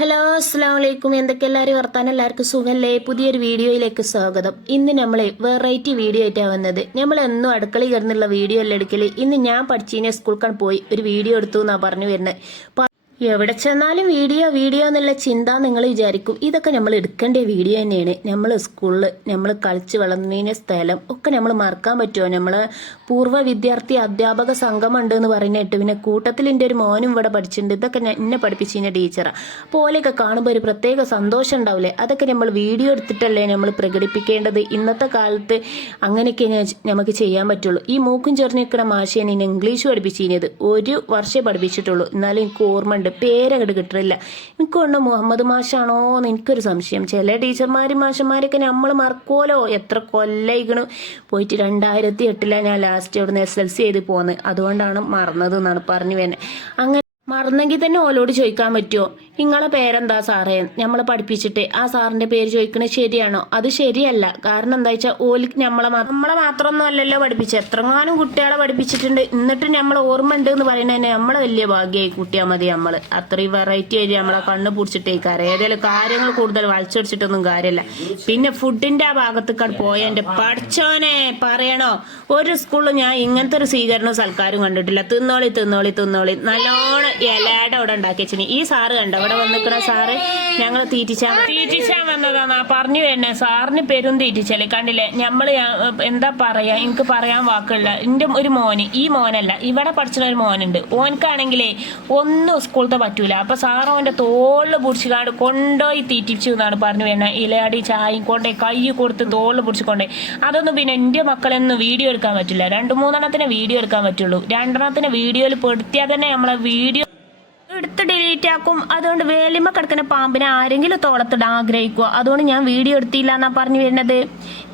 Hello അസ്സലാമു അലൈക്കും. എന്തൊക്കെയെല്ലാവരും വർത്താനം? എല്ലാവർക്കും സുഖമല്ലേ? പുതിയൊരു വീഡിയോയിലേക്ക് സ്വാഗതം. ഇന്ന് നമ്മൾ വെറൈറ്റി വീഡിയോ ആയിട്ടാണ് വന്നത്. നമ്മൾ എന്നും അടുക്കളയിൽ കിടന്നുള്ള വീഡിയോ അല്ല എടുക്കൽ. ഇന്ന് ഞാൻ പഠിച്ചതിനെ സ്കൂളിൽ പോയി ഒരു വീഡിയോ എടുത്തു എന്നാണ് പറഞ്ഞു വരുന്നത്. എവിടെ ചെന്നാലും വീഡിയോ എന്നുള്ള ചിന്ത നിങ്ങൾ വിചാരിക്കും. ഇതൊക്കെ നമ്മൾ എടുക്കേണ്ട വീഡിയോ തന്നെയാണ്. നമ്മൾ സ്കൂളിൽ നമ്മൾ കളിച്ച് വളർന്നതിൻ്റെ സ്ഥലം ഒക്കെ നമ്മൾ മറക്കാൻ പറ്റുമോ? നമ്മൾ പൂർവ്വ വിദ്യാർത്ഥി അധ്യാപക സംഘമുണ്ട് എന്ന് പറയുന്നിട്ട് പിന്നെ കൂട്ടത്തിൽ എൻ്റെ ഒരു മോനും ഇവിടെ പഠിച്ചിട്ടുണ്ട്. ഇതൊക്കെ എന്നെ പഠിപ്പിച്ചിരുന്ന ടീച്ചറാണ്. അപ്പോൾ ഓലെയൊക്കെ കാണുമ്പോൾ ഒരു പ്രത്യേക സന്തോഷം ഉണ്ടാവില്ലേ? അതൊക്കെ നമ്മൾ വീഡിയോ എടുത്തിട്ടല്ലേ നമ്മൾ പ്രകടിപ്പിക്കേണ്ടത്. ഇന്നത്തെ കാലത്ത് അങ്ങനെയൊക്കെ നമുക്ക് ചെയ്യാൻ പറ്റുള്ളൂ. ഈ മൂക്കും ചെറിഞ്ഞ് നിൽക്കുന്ന മാഷേനെ ഇംഗ്ലീഷ് പഠിപ്പിച്ചിരുന്നത് 1 വർഷമേ പഠിപ്പിച്ചിട്ടുള്ളൂ. എന്നാലും എനിക്ക് ഓർമ്മ ഉണ്ട്, പേരങ്ങോട്ട് കിട്ടില്ല. എനിക്ക് കൊണ്ട് മുഹമ്മദ് മാഷാണോ എന്ന് എനിക്കൊരു സംശയം. ചില ടീച്ചർമാരും മാഷന്മാരൊക്കെ നമ്മൾ മറക്കുമല്ലോ. എത്ര കൊല്ലായിക്കണ് പോയിട്ട് 2008 ഞാൻ ലാസ്റ്റ് അവിടുന്ന് SLC ചെയ്ത് പോന്ന്. അതുകൊണ്ടാണ് മറന്നത് എന്നാണ് പറഞ്ഞു വരുന്നത്. അങ്ങനെ മറന്നെങ്കിൽ തന്നെ ഓലോട് ചോദിക്കാൻ പറ്റുമോ, നിങ്ങളെ പേരെന്താ സാറേ? നമ്മളെ പഠിപ്പിച്ചിട്ട് ആ സാറിന്റെ പേര് ചോദിക്കണത് ശരിയാണോ? അത് ശരിയല്ല. കാരണം എന്താ വെച്ചാൽ ഓലിക്ക് നമ്മളെ മാത്രമൊന്നും അല്ലല്ലോ പഠിപ്പിച്ചത്, എത്രങ്ങാനും കുട്ടികളെ പഠിപ്പിച്ചിട്ടുണ്ട്. എന്നിട്ട് നമ്മൾ ഓർമ്മ ഉണ്ട് എന്ന് പറയുന്നത് തന്നെ നമ്മളെ വലിയ ഭാഗ്യമായി കൂട്ടിയാൽ മതി. നമ്മൾ അത്രയും വെറൈറ്റി ആയിട്ട് നമ്മളെ കണ്ണ് പിടിച്ചിട്ടേക്കാറ്. ഏതെങ്കിലും കാര്യങ്ങൾ കൂടുതൽ വലിച്ചടിച്ചിട്ടൊന്നും കാര്യമില്ല. പിന്നെ ഫുഡിന്റെ ആ ഭാഗത്തേക്കാൾ പോയ എൻ്റെ പഠിച്ചോനെ പറയണോ, ഒരു സ്കൂളിൽ ഞാൻ ഇങ്ങനത്തെ ഒരു സ്വീകരണവും സൽക്കാരും കണ്ടിട്ടില്ല. തിന്നോളി നല്ലോണം ഇലയുടെ അവിടെ ഉണ്ടാക്കി വെച്ചിന്. ഈ സാറ് കണ്ടോ അവിടെ വന്നിക്കണ സാറ്? ഞങ്ങൾ തീറ്റിച്ചാൻ വന്നതാന്നാ പറഞ്ഞു വരുന്നത്. സാറിന് പെരും തീറ്റിച്ചല്ലേ കണ്ടില്ലേ? നമ്മള് എന്താ പറയാ, എനിക്ക് പറയാൻ വാക്കുകളില്ല. എൻ്റെ ഒരു മോന്, ഈ മോനല്ല ഇവിടെ പഠിച്ചിട്ട് ഒരു മോനുണ്ട്, ഓനക്കാണെങ്കിലേ ഒന്നും സ്കൂളത്തെ പറ്റൂല. അപ്പൊ സാറ് ഓൻ്റെ തോളിൽ പിടിച്ചുകാണ്ട് കൊണ്ടുപോയി തീറ്റിച്ചു എന്നാണ് പറഞ്ഞു വരുന്നത്. ഇലയാടി ചായയും കൊണ്ടേ കൈ കൊടുത്ത് തോളിൽ പിടിച്ചുകൊണ്ടേ. അതൊന്നും പിന്നെ എൻ്റെ മക്കളൊന്നും വീഡിയോ എടുക്കാൻ പറ്റില്ല. 2-3 വീഡിയോ എടുക്കാൻ പറ്റുള്ളൂ. 2 വീഡിയോയിൽ പെടുത്തിയാൽ തന്നെ നമ്മളെ വീഡിയോ എടുത്ത് ഡിലീറ്റ് ആക്കും. അതുകൊണ്ട് വേലിമ കിടക്കുന്ന പാമ്പിനെ ആരെങ്കിലും തോളത്തിടാൻ ആഗ്രഹിക്കുക. അതുകൊണ്ട് ഞാൻ വീഡിയോ എടുത്തില്ല എന്നാ പറഞ്ഞു വരുന്നത്.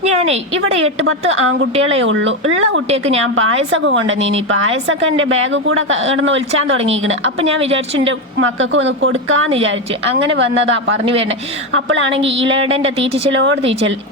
ഞാനേ ഇവിടെ 8-10 ആൺകുട്ടികളെ ഉള്ളൂ. ഉള്ള കുട്ടികൾക്ക് ഞാൻ പായസമൊക്കെ കൊണ്ടുവന്നീനി. പായസമൊക്കെ എൻ്റെ ബാഗ് കൂടെ കിടന്ന് ഒലിച്ചാൻ തുടങ്ങിയിരിക്കണ്. അപ്പം ഞാൻ വിചാരിച്ചു എൻ്റെ മക്കൾക്ക് ഒന്ന് കൊടുക്കാന്ന് വിചാരിച്ചു. അങ്ങനെ വന്നതാ പറഞ്ഞു വരുന്നത്. അപ്പോഴാണെങ്കിൽ ഇലയുടെ തീറ്റിച്ചലോട്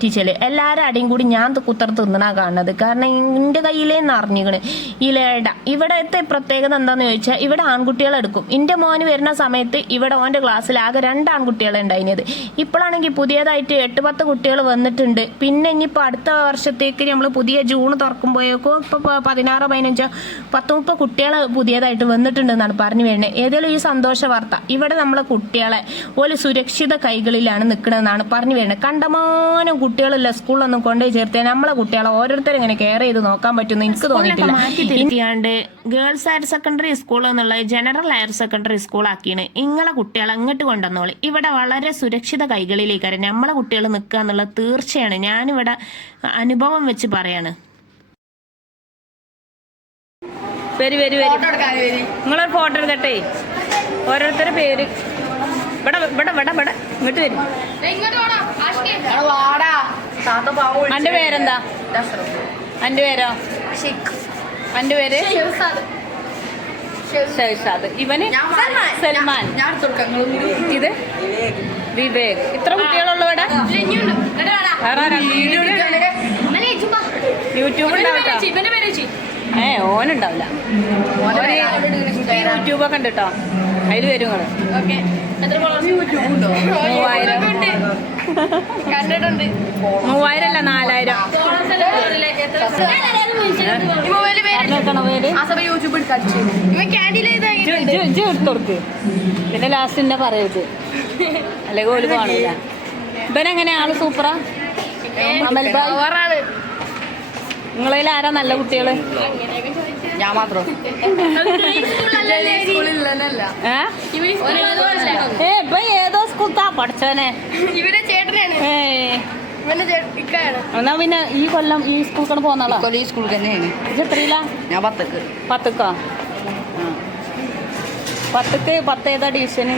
ടീച്ചല് എല്ലാവരും അടിയും കൂടി ഞാൻ കുത്തർത്ത് തിന്നണ കാണുന്നത്. കാരണം എൻ്റെ കയ്യിലേന്ന് അറിഞ്ഞിക്കണ് ഇലയുടെ. ഇവിടത്തെ പ്രത്യേകത എന്താണെന്ന് ചോദിച്ചാൽ ഇവിടെ ആൺകുട്ടികളെടുക്കും. എൻ്റെ മോന് വരുന്ന സമയത്ത് ഇവിടെ ഓൻ്റെ ക്ലാസ്സിൽ ആകെ 2 ആൺകുട്ടികളെ ഉണ്ടായിരുന്നത്. ഇപ്പോഴാണെങ്കിൽ പുതിയതായിട്ട് 8-10 കുട്ടികൾ വന്നിട്ടുണ്ട്. പിന്നെ ഇനിയിപ്പോൾ അടുത്ത വർഷത്തേക്ക് നമ്മൾ പുതിയ ജൂൺ തുറക്കുമ്പോഴേക്കും ഇപ്പോൾ 16, 15, 10-30 കുട്ടികൾ പുതിയതായിട്ട് വന്നിട്ടുണ്ടെന്നാണ് പറഞ്ഞു വരുന്നത്. ഏതായാലും ഈ സന്തോഷ വാർത്ത, ഇവിടെ നമ്മളെ കുട്ടികളെ ഒരു സുരക്ഷിത കൈകളിലാണ് നിൽക്കണമെന്നാണ് പറഞ്ഞു വരുന്നത്. കണ്ടമാനം കുട്ടികളില്ല സ്കൂളിലൊന്നും കൊണ്ടുപോയി ചേർത്ത് നമ്മളെ കുട്ടികളെ ഓരോരുത്തരും ഇങ്ങനെ കെയർ ചെയ്ത് നോക്കാൻ പറ്റുമെന്ന് എനിക്ക് തോന്നിയിട്ടില്ല. ഗേൾസ് ഹയർ സെക്കൻഡറി സ്കൂൾ എന്നുള്ള ജനറൽ ഹയർ സെക്കൻഡറി സ്കൂളാക്കിയാണ്. നിങ്ങളെ കുട്ടികളെ അങ്ങോട്ട് കൊണ്ടുവന്നോളി. ഇവിടെ വളരെ സുരക്ഷിത കൈകളിലേക്കാണ് നമ്മളെ കുട്ടികൾ നിൽക്കുക എന്നുള്ളത് തീർച്ചയാണ്. ഞാനിവിടെ അനുഭവം വെച്ച് പറയാണ്. നിങ്ങളൊരു ഫോട്ടോ എടുക്കട്ടെ. ഓരോരുത്തരുടെ പേര് ഇവിടെ ഇങ്ങോട്ട് വരും. എന്റെ പേരെന്താ? എന്റെ പേരോ? എന്റെ പേര് ഷഹ്സാദ്. ഇവന് സൽമാൻ. ഇത് വിവേക്. ഇത്ര കുട്ടികളുള്ള ഇവിടെ? യൂട്യൂബ് ഉണ്ടാവട്ടോ? ഓനുണ്ടാവില്ല. യൂട്യൂബൊക്കെ ഉണ്ട് കേട്ടോ, അതിൽ വരും നിങ്ങള്. 3000 അല്ല 4000. എടുത്തോർക്ക്. പിന്നെ ലാസ്റ്റ് എന്നെ പറയരുത്, അല്ലെങ്കിൽ ഓല് കാണൂല. ഇവനെങ്ങനെ ആള് സൂപ്പറാ? നിങ്ങളിൽ ആരാ നല്ല കുട്ടികള്? ഞാൻ മാത്രം. ഇപ്പൊ ഏതോ സ്കൂളത്താ പഠിച്ചവനെ? എന്നാ പിന്നെ ഈ കൊല്ലം ഈ സ്കൂൾക്കാണ് പോകുന്നാളോ? ഈ സ്കൂൾ തന്നെയാണ്. എത്രയില്ല? ഞാൻ 10ക്കാ. 10 ഏതാ ഡിവിഷന്?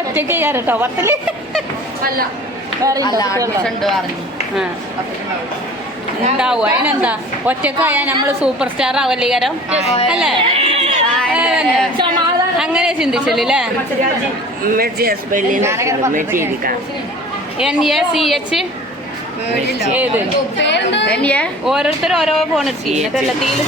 ഒറ്റക്ക് ചെയ്യാറട്ടോ 10ല്? ഉണ്ടാവും. അതിനെന്താ, ഒറ്റക്കായാൽ നമ്മള് സൂപ്പർ സ്റ്റാർ ആവല്ലേ കാരം അല്ലേ? അങ്ങനെ ചിന്തിച്ചില്ലേ? NACH ഏത്? ഓരോരുത്തരും ഓരോ ഫോൺ എടുത്തി. എല്ലാത്തിലും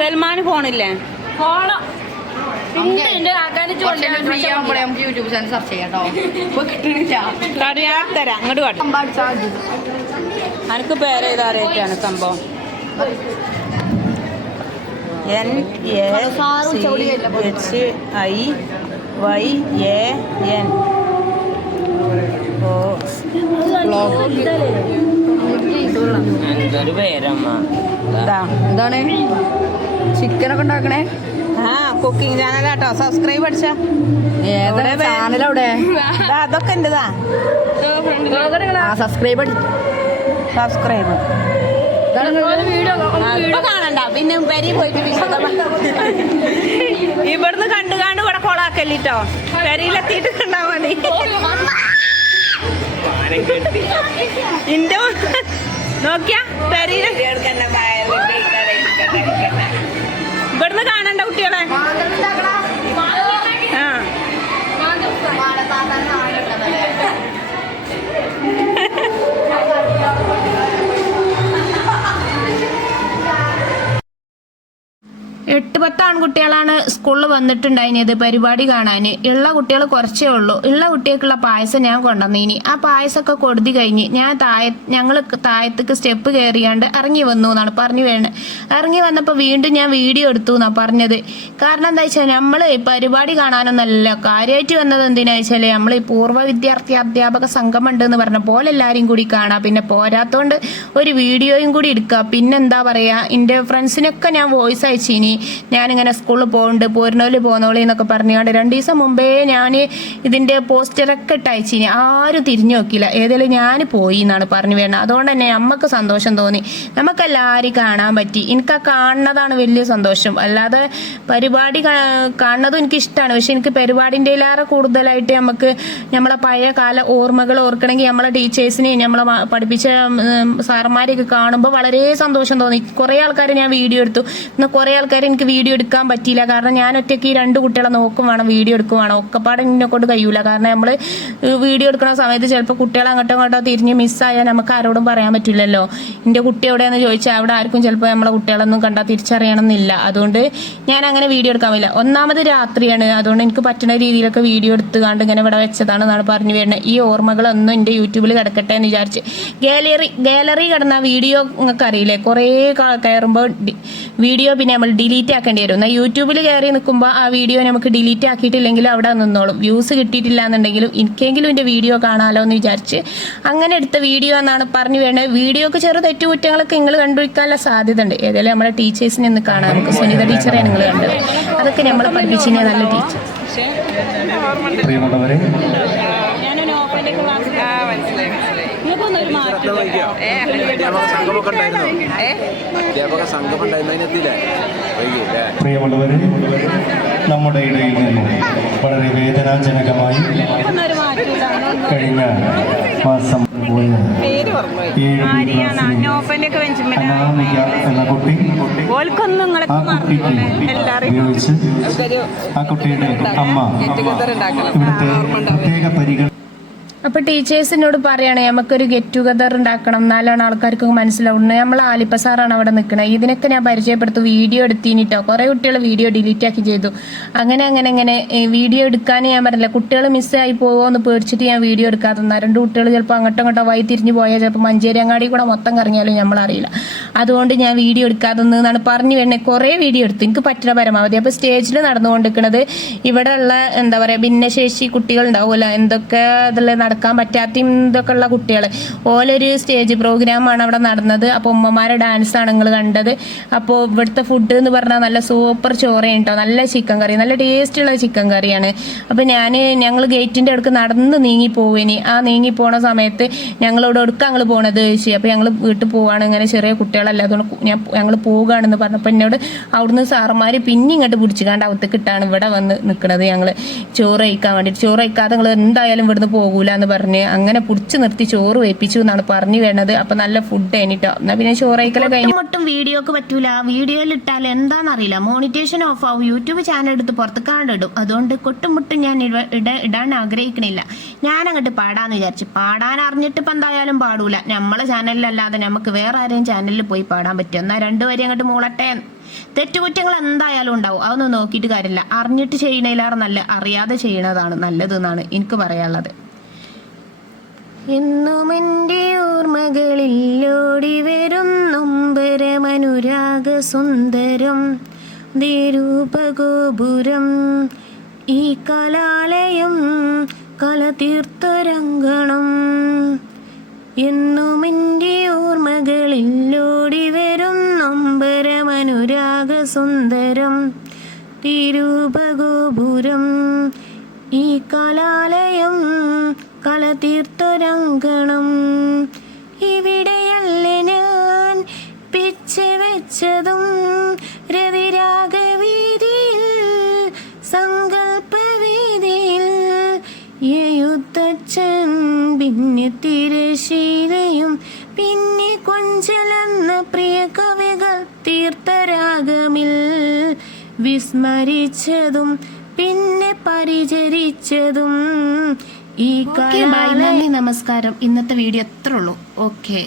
സൽമാന് ഫോണില്ലേ? യൂട്യൂബ് ചാനൽ സെർച്ച് ചെയ്യാട്ടോ. തരാം അങ്ങോട്ട് കാട്ടും. എനിക്ക് പേര് ഏതാറിയിട്ടാണ് സംഭവം. NACHIYAN എന്തൊരു പേരമ്മ. എന്താണ് ചിക്കനൊക്കെ ഉണ്ടാക്കണേ? കുക്കിംഗ് ചാനലാട്ടോ. സബ്സ്ക്രൈബ് അടിച്ച ചാനലവിടെ അതൊക്കെ എന്റെതാ. സബ്സ്ക്രൈബ് കാണണ്ട. പിന്നെ പെരി പോയിട്ട് ഇവിടുന്ന് കണ്ടു ഇവിടെ കൊളാക്കല്ലിട്ടോ. പെരിയിലെത്തിയിട്ട് കണ്ടാ മതി. ഇന്റെ നോക്കിയാ പെരിയില് ഇവിടുന്ന് കാണണ്ട കുട്ടികളെ. എട്ട് 10 ആൺകുട്ടികളാണ് സ്കൂളിൽ വന്നിട്ടുണ്ടായിരുന്നത് പരിപാടി കാണാൻ. ഉള്ള കുട്ടികൾ കുറച്ചേ ഉള്ളൂ. ഉള്ള കുട്ടികൾക്കുള്ള പായസം ഞാൻ കൊണ്ടുവന്നീനി. ആ പായസമൊക്കെ കൊടുത്തി കഴിഞ്ഞ് ഞങ്ങൾ താഴത്തേക്ക് സ്റ്റെപ്പ് കയറിയാണ്ട് ഇറങ്ങി വന്നു എന്നാണ് പറഞ്ഞു വേണത്. ഇറങ്ങി വന്നപ്പോൾ വീണ്ടും ഞാൻ വീഡിയോ എടുത്തു എന്നാണ് പറഞ്ഞത്. കാരണം എന്താ വെച്ചാൽ നമ്മൾ പരിപാടി കാണാനൊന്നല്ല കാര്യമായിട്ട് വന്നത്. എന്തിനാ വെച്ചാൽ നമ്മൾ ഈ പൂർവ്വ വിദ്യാർത്ഥി അധ്യാപക സംഘം ഉണ്ടെന്ന് പറഞ്ഞ പോലെ എല്ലാവരും കൂടി കാണാം. പിന്നെ പോരാത്തോണ്ട് ഒരു വീഡിയോയും കൂടി എടുക്കുക. പിന്നെന്താ പറയുക, എൻ്റെ ഫ്രണ്ട്സിനൊക്കെ ഞാൻ വോയിസ് അയച്ചിനി. ഞാനിങ്ങനെ സ്കൂളിൽ പോകുന്നുണ്ട്, പോരുന്നോളി പോന്നോളി എന്നൊക്കെ പറഞ്ഞുകൊണ്ട് 2 ദിവസം മുമ്പേ ഞാൻ ഇതിൻ്റെ പോസ്റ്ററൊക്കെ ഇട്ട് അയച്ചിനി. ആരും തിരിഞ്ഞു നോക്കിയില്ല. ഏതായാലും ഞാൻ പോയി എന്നാണ് പറഞ്ഞു വേണം. അതുകൊണ്ട് തന്നെ നമുക്ക് സന്തോഷം തോന്നി. നമുക്കെല്ലാവരും കാണാൻ പറ്റി. എനിക്ക് ആ കാണുന്നതാണ് വലിയ സന്തോഷം. അല്ലാതെ പരിപാടി കാണുന്നതും എനിക്കിഷ്ടമാണ്. പക്ഷെ എനിക്ക് പരിപാടിൻ്റെ ഏറെ കൂടുതലായിട്ട് നമുക്ക് നമ്മളെ പഴയ കാല ഓർമ്മകൾ ഓർക്കണമെങ്കിൽ നമ്മളെ ടീച്ചേഴ്സിനെയും നമ്മളെ പഠിപ്പിച്ച സാറന്മാരെയൊക്കെ കാണുമ്പോൾ വളരെ സന്തോഷം തോന്നി. കുറേ ആൾക്കാർ ഞാൻ വീഡിയോ എടുത്തു. എന്നാൽ കുറേ ആൾക്കാർ എനിക്ക് വീഡിയോ എടുക്കാൻ പറ്റിയില്ല. കാരണം ഞാൻ ഒറ്റയ്ക്ക് 2 കുട്ടികളെ നോക്കും വേണം, വീഡിയോ എടുക്കും വേണം. ഒക്കെപ്പാടെ എന്നെ കൊണ്ട് കഴിയൂല. കാരണം നമ്മൾ വീഡിയോ എടുക്കുന്ന സമയത്ത് ചിലപ്പോൾ കുട്ടികൾ അങ്ങോട്ടോ തിരിഞ്ഞ് മിസ്സായാൽ നമുക്ക് ആരോടും പറയാൻ പറ്റില്ലല്ലോ. എൻ്റെ കുട്ടി എവിടെയാണെന്ന് ചോദിച്ചാൽ അവിടെ ആർക്കും ചിലപ്പോൾ നമ്മളെ കുട്ടികളൊന്നും കണ്ടാൽ തിരിച്ചറിയണം എന്നില്ല. അതുകൊണ്ട് ഞാൻ അങ്ങനെ വീഡിയോ എടുക്കാൻ പറ്റില്ല. ഒന്നാമത് രാത്രിയാണ്. അതുകൊണ്ട് എനിക്ക് പറ്റുന്ന രീതിയിലൊക്കെ വീഡിയോ എടുത്ത് കണ്ട് ഇങ്ങനെ ഇവിടെ വെച്ചതാണെന്നാണ് പറഞ്ഞു വരുന്നത്. ഈ ഓർമ്മകളൊന്നും എൻ്റെ യൂട്യൂബിൽ കിടക്കട്ടെ എന്ന് വിചാരിച്ച് ഗാലറി കിടന്ന വീഡിയോ നിങ്ങൾക്ക് അറിയില്ലേ, കുറേ കയറുമ്പോൾ വീഡിയോ പിന്നെ നമ്മൾ ഡിലീറ്റ് ആക്കേണ്ടി വരും. എന്നാൽ യൂട്യൂബിൽ കയറി നിൽക്കുമ്പോൾ ആ വീഡിയോ നമുക്ക് ഡിലീറ്റ് ആക്കിയിട്ടില്ലെങ്കിൽ അവിടെ നിന്നോളും. വ്യൂസ് കിട്ടിയിട്ടില്ല എന്നുണ്ടെങ്കിലും എനിക്കെങ്കിലും എൻ്റെ വീഡിയോ കാണാമല്ലോ എന്ന് വിചാരിച്ച് അങ്ങനെ എടുത്ത വീഡിയോ എന്നാണ് പറഞ്ഞു വേണ്ടത്. വീഡിയോക്ക് ചെറു തെറ്റുകുറ്റങ്ങളൊക്കെ നിങ്ങൾ കണ്ടുപിടിക്കാനുള്ള സാധ്യത ഉണ്ട്. ഏതായാലും നമ്മുടെ ടീച്ചേഴ്സിനെ ഒന്ന് കാണാം. നമുക്ക് സുനിത ടീച്ചറെ നിങ്ങൾ കണ്ടത്, അതൊക്കെ നമ്മൾ പഠിപ്പിച്ചിരുന്ന നല്ല ടീച്ചർ. പ്രിയമുള്ളവരെ, നമ്മുടെ ഇടയിൽ നിന്ന് വളരെ വേദനാജനകമായി കഴിഞ്ഞ മാസം അനാമിക എന്ന കുട്ടി ഉപയോഗിച്ച് ആ കുട്ടിയുടെ അമ്മ ഇവിടുത്തെ പ്രത്യേക പരിഗണന. അപ്പോൾ ടീച്ചേഴ്സിനോട് പറയണേ നമുക്കൊരു ഗെറ്റ് ടുഗദർ ഉണ്ടാക്കണം, എന്നാലാണ് ആൾക്കാർക്ക് മനസ്സിലാവുന്നത്. നമ്മൾ ആലിപ്പ സാറാണ് അവിടെ നിൽക്കുന്നത്. ഇതിനൊക്കെ ഞാൻ പരിചയപ്പെടുത്തു, വീഡിയോ എടുത്തിനിട്ടോ. കുറേ കുട്ടികൾ വീഡിയോ ഡിലീറ്റ് ആക്കി ചെയ്തു. അങ്ങനെ വീഡിയോ എടുക്കാൻ ഞാൻ പറഞ്ഞില്ല. കുട്ടികൾ മിസ്സായി പോകുമോ എന്ന് പേടിച്ചിട്ട് ഞാൻ വീഡിയോ എടുക്കാതെ തന്നാൽ 2 കുട്ടികൾ ചിലപ്പോൾ അങ്ങോട്ടോ വഴി തിരിഞ്ഞ് പോയാൽ ചിലപ്പോൾ മഞ്ചേരി അങ്ങാടി കൂടെ മൊത്തം കറങ്ങിയാലും നമ്മളറിയില്ല. അതുകൊണ്ട് ഞാൻ വീഡിയോ എടുക്കാതെ എന്നാണ് പറഞ്ഞു വരുന്നത്. കുറേ വീഡിയോ എടുത്തു എനിക്ക് പറ്റുന്ന പരമാവധി. അപ്പോൾ സ്റ്റേജിൽ നടന്നുകൊണ്ടിരിക്കുന്നത് ഇവിടെ ഉള്ള എന്താ പറയുക ഭിന്നശേഷി കുട്ടികൾ ഉണ്ടാവുമല്ലോ, എന്തൊക്കെ അതിൽ നടക്കാൻ പറ്റാത്തയും ഇതൊക്കെ ഉള്ള കുട്ടികൾ, ഓലൊരു സ്റ്റേജ് പ്രോഗ്രാമാണ് അവിടെ നടന്നത്. അപ്പോൾ ഉമ്മമാരെ ഡാൻസാണ് നിങ്ങൾ കണ്ടത്. അപ്പോൾ ഇവിടുത്തെ ഫുഡ് എന്ന് പറഞ്ഞാൽ നല്ല സൂപ്പർ ചോറയാണ് കേട്ടോ. നല്ല ചിക്കൻ കറി, നല്ല ടേസ്റ്റുള്ള ചിക്കൻ കറിയാണ്. അപ്പോൾ ഞങ്ങൾ ഗേറ്റിൻ്റെ അടുക്ക് നടന്ന് നീങ്ങി പോവേനി. ആ നീങ്ങി പോണ സമയത്ത് ഞങ്ങളോട് എടുക്കാൻ ഞങ്ങൾ പോണത് ചോദിച്ചു. അപ്പോൾ ഞങ്ങൾ വീട്ടിൽ പോവാണ്, ഇങ്ങനെ ചെറിയ കുട്ടികളല്ല, അതുകൊണ്ട് ഞങ്ങൾ പോവുകയാണെന്ന് പറഞ്ഞപ്പോൾ എന്നോട് അവിടുന്ന് സാറന്മാർ പിന്നെ ഇങ്ങോട്ട് പിടിച്ചിക്കാണ്ട് അകത്തേക്ക് ഇട്ടാണ് ഇവിടെ വന്ന് നിൽക്കുന്നത്. ഞങ്ങൾ ചോറ് കഴിക്കാൻ വേണ്ടിയിട്ട്. ചോറ് കഴിക്കാതെ നിങ്ങൾ എന്തായാലും ഇവിടുന്ന് പോകൂല എന്ന് പറഞ്ഞ് അങ്ങനെ പിടിച്ചു നിർത്തി ചോറ് വെപ്പിച്ചു എന്നാണ് പറഞ്ഞു വേണത്. അപ്പൊ നല്ല ഫുഡ് കഴിഞ്ഞിട്ടോ. എന്നാ പിന്നെ ചോറ് കഴിക്കല കഴിഞ്ഞു. ഒട്ടും വീഡിയോക്ക് പറ്റൂല. വീഡിയോയിൽ ഇട്ടാൽ എന്താണെന്നറിയില്ല, മോണിറ്റേഷൻ ഓഫ് ആവും. യൂട്യൂബ് ചാനൽ എടുത്ത് പുറത്തേക്കാണ്ടിടും. അതുകൊണ്ട് കൊട്ടുമുട്ടും ഞാൻ ഇടാൻ ആഗ്രഹിക്കണില്ല. ഞാൻ അങ്ങോട്ട് പാടാന്ന് വിചാരിച്ചു. പാടാൻ അറിഞ്ഞിട്ട് ഇപ്പം എന്തായാലും പാടൂല. നമ്മളെ ചാനലിലല്ലാതെ നമുക്ക് വേറെ ആരെയും ചാനലിൽ പോയി പാടാൻ പറ്റും. എന്നാൽ രണ്ടുപേരും അങ്ങോട്ട് മൂളട്ടെ. തെറ്റുകുറ്റങ്ങൾ എന്തായാലും ഉണ്ടാവും, അതൊന്നും നോക്കിയിട്ട് കാര്യമില്ല. അറിഞ്ഞിട്ട് ചെയ്യണേലാറ് നല്ല അറിയാതെ ചെയ്യണതാണ് നല്ലത് എന്നാണ് എനിക്ക് പറയാനുള്ളത്. എന്നും എൻ്റെ ഓർമ്മകളിൽ ഓടി വരും നൊമ്പരമനുരാഗ സുന്ദരം ദേരൂപഗോപുരം ഈ കലാലയം കലതീർത്തൊരങ്കണം. എന്നും എൻ്റെ ഓർമ്മകളിൽ ഓടി വരും നൊമ്പരമനുരാഗ സുന്ദരം തിരുപഗോപുരം ഈ കലാലയം കലതീർത്തൊരങ്കണം. ഇവിടെയല്ലേ ഞാൻ പിച്ച വെച്ചതും രതിരാഗവീതിയിൽ സങ്കൽപ്പവീതിയിൽ എഴുത്തച്ഛൻ പിന്നെ തിരശീലയും പിന്നെ കൊഞ്ചലെന്ന പ്രിയ കവികൾ തീർത്ഥരാഗമിൽ വിസ്മരിച്ചതും പിന്നെ പരിചരിച്ചതും ഈ കാലം. നമസ്കാരം. ഇന്നത്തെ വീഡിയോ എത്ര ഉള്ളൂ. ഓക്കെ.